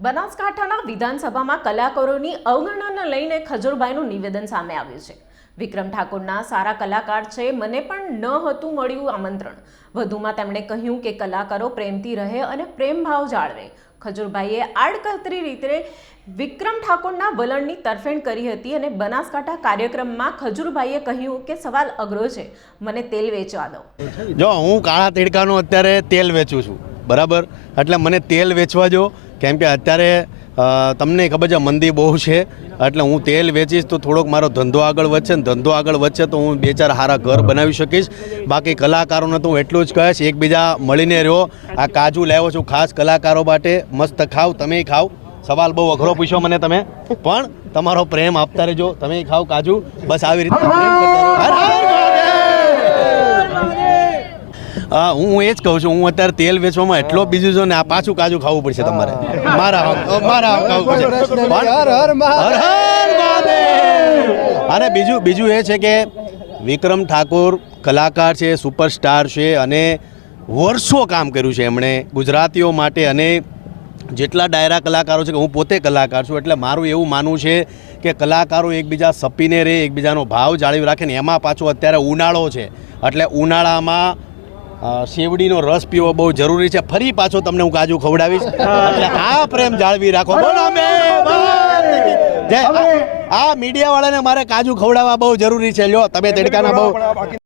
બનાસકાંઠાના વિધાનસભામાં કલાકારોની અવગણનાને લઈને ખજૂરભાઈનું નિવેદન સામે આવ્યું છે. વિક્રમ ઠાકોરના સારા કલાકાર છે, મને પણ ન હતું મળ્યું આમંત્રણ. વધુમાં તેમણે કહ્યું કે કલાકારો પ્રેમથી રહે અને પ્રેમ ભાવ જાળવે. ખજૂરભાઈએ આડકતરી રીતે વિક્રમ ઠાકોરના વલણની તરફેણ કરી હતી અને બનાસકાંઠા કાર્યક્રમમાં ખજૂરભાઈએ કહ્યું કે સવાલ અઘરો છે, મને તેલ વેચવા દો. જો, હું કાળા તીડકાનું અત્યારે તેલ વેચું છું, બરાબર? એટલે મને તેલ વેચવા જો કેમ કે અત્યારે તમને ખબર છે મંદી બહુ છે એટલે હું તેલ વેચીશ તો થોડોક મારો ધંધો આગળ વધશે ને ધંધો આગળ વધશે તો હું બે ચાર સારા ઘર બનાવી શકીશ. બાકી કલાકારોને તો હું એટલું જ કહીશ એકબીજા મળીને રહ્યો આ કાજુ લાવ્યો છું ખાસ કલાકારો માટે. મસ્ત ખાવ તમે ખાવ. સવાલ બહુ અઘરો પૂછ્યો મને તમે. પણ તમારો પ્રેમ આપતા રહેજો. તમે ખાવ કાજુ. બસ આવી રીતે પ્રેમ કરતા રહો. હર હર મહાદેવ! હા હું એ જ કહું છું હું અત્યારે તેલ વેચવામાં એટલો બીજું છું ને આ પાછું કાજુ ખાવું પડશે તમારે. મારા મારા ખાવું પડશે. હર હર મહાદેવ! અને બીજું બીજું એ છે કે વિક્રમ ઠાકોર કલાકાર છે સુપરસ્ટાર છે અને વર્ષો કામ કર્યું છે એમણે ગુજરાતીઓ માટે અને જેટલા ડાયરા કલાકારો છે કે હું પોતે કલાકાર છું એટલે મારું એવું માનવું છે કે કલાકારો એકબીજા સપીને રહે એકબીજાનો ભાવ જાળવી રાખે ને એમાં પાછો અત્યારે ઉનાળો છે. એટલે ઉનાળામાં શેવડીનો રસ પીવો બહુ જરૂરી છે. ફરી પાછો તમને હું કાજુ ખવડાવીશ. એટલે આ પ્રેમ જાળવી રાખો. જય આ મીડિયા વાળાને મારે કાજુ ખવડાવવા બહુ જરૂરી છે. લ્યો તમે તડકાના બહુ